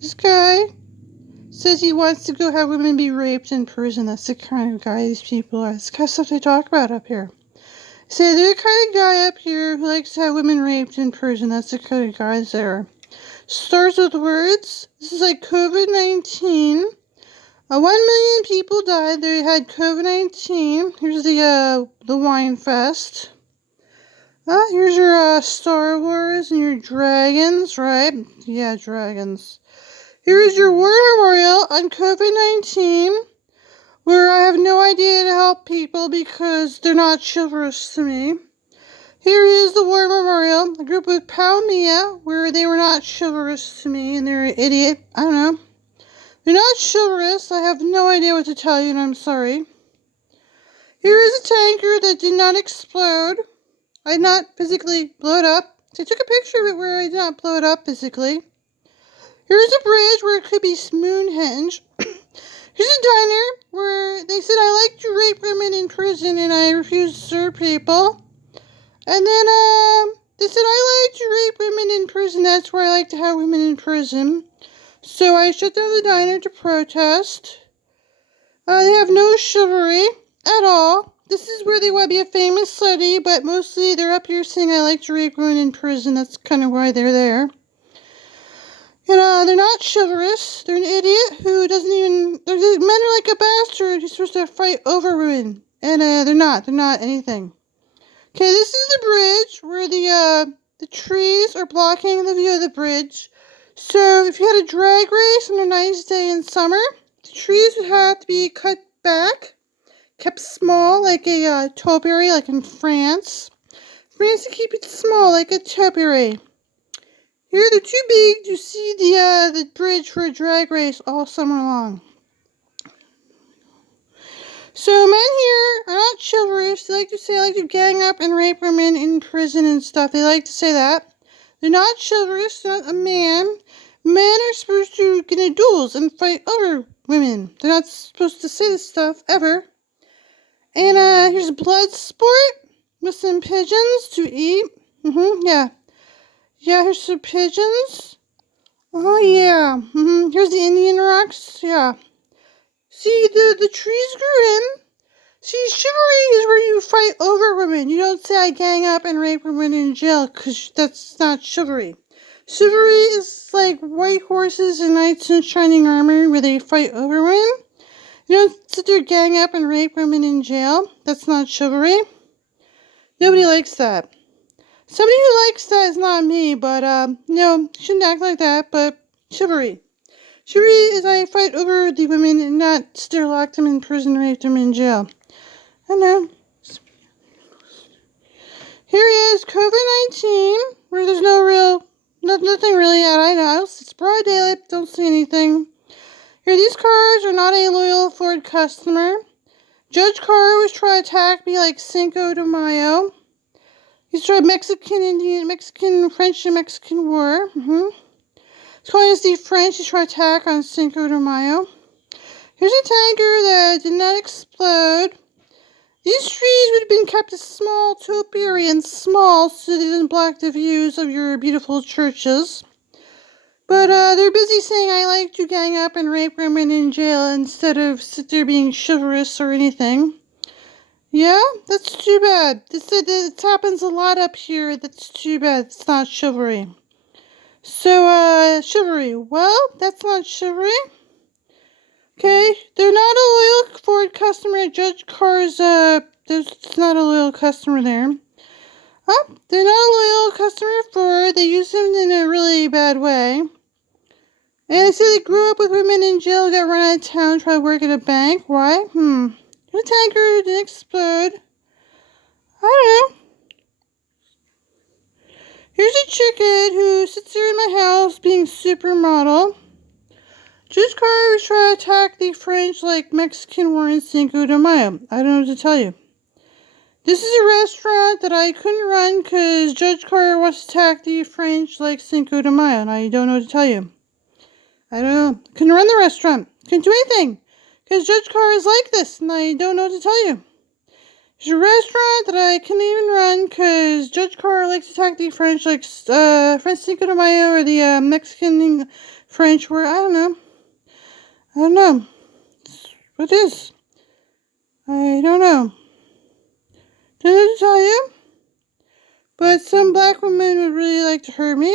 This guy says he wants to go have women be raped in prison. That's the kind of guy these people are. It's the kind of stuff they talk about up here. Say they're the kind of guy up here who likes to have women raped in prison. That's the kind of guys there. Starts with words. This is like COVID-19. 1 million people died. They had COVID-19. Here's the wine fest. Here's your Star Wars and your dragons, right? Yeah, dragons. Here's your war memorial on COVID-19, where I have no idea to help people because they're not chivalrous to me. Here is the war memorial, a group with Palmia, where they were not chivalrous to me, and they're an idiot. I don't know. They're not chivalrous. I have no idea what to tell you, and I'm sorry. Here is a tanker that did not explode. I did not physically blow it up. So I took a picture of it where I did not blow it up physically. Here's a bridge where it could be Moonhenge. Here's a diner where they said I like to rape women in prison and I refuse to serve people. And then they said I like to rape women in prison. That's where I like to have women in prison. So I shut down the diner to protest. They have no chivalry at all. This is where they want to be a famous celebrity, but mostly they're up here saying I like to rape women in prison. That's kind of why they're there. And they're not chivalrous. They're an idiot who doesn't even... Men are like a bastard who's supposed to fight over women. And they're not. They're not anything. Okay, this is the bridge where the trees are blocking the view of the bridge. So if you had a drag race on a nice day in summer, the trees would have to be cut back, kept small like a topiary, like in France. France to keep it small like a topiary. Here they're too big to see the bridge for a drag race all summer long. So men here are not chivalrous. They like to say I like to gang up and rape women in prison and stuff. They like to say that. They're not chivalrous. They're not a man. Men are supposed to get into duels and fight over women. They're not supposed to say this stuff ever. And here's a blood sport with some pigeons to eat. Yeah. Yeah, here's some pigeons. Oh, yeah. Here's the Indian rocks. Yeah. See, the trees grew in. See, chivalry is where you fight over women. You don't say I gang up and rape women in jail, because that's not chivalry. Chivalry is like white horses and knights in shining armor where they fight over women. You don't sit there gang up and rape women in jail. That's not chivalry. Nobody likes that. Somebody who likes that is not me, but, no, shouldn't act like that, but chivalry. Chivalry is I fight over the women and not still lock them in prison and rape them in jail. I know. Here is COVID-19, where there's nothing really at my house. It's broad daylight, don't see anything. Here, these cars are not a loyal Ford customer. Judge Carr was trying to attack me like Cinco de Mayo. He's trying French and Mexican war. He's calling us the French. He's trying to attack on Cinco de Mayo. Here's a tanker that did not explode. These trees would have been kept as small, topiary, and small so they didn't block the views of your beautiful churches. But they're busy saying I like to gang up and rape women in jail instead of sit there being chivalrous or anything. Yeah, that's too bad. This happens a lot up here. That's too bad. It's not chivalry. So, chivalry. Well, that's not chivalry. Okay, they're not a loyal Ford customer at Judge Carr's, there's not a loyal customer there. They're not a loyal customer at Ford. They use them in a really bad way. And they say they grew up with women in jail, got run out of town, tried to work at a bank. Why? The tanker didn't explode. I don't know. Here's a chicken who sits there in my house being supermodel. Judge Carr was trying to attack the French like Mexican war in Cinco de Mayo. I don't know what to tell you. This is a restaurant that I couldn't run because Judge Carr wants to attack the French like Cinco de Mayo, and I don't know what to tell you. I don't know. Couldn't run the restaurant. Couldn't do anything. Because Judge Carr is like this, and I don't know what to tell you. There's a restaurant that I couldn't even run because Judge Carr likes to talk the French, like French Cinco de Mayo or the Mexican French word. I don't know. What is? I don't know. Did I tell you? But some black women would really like to hurt me.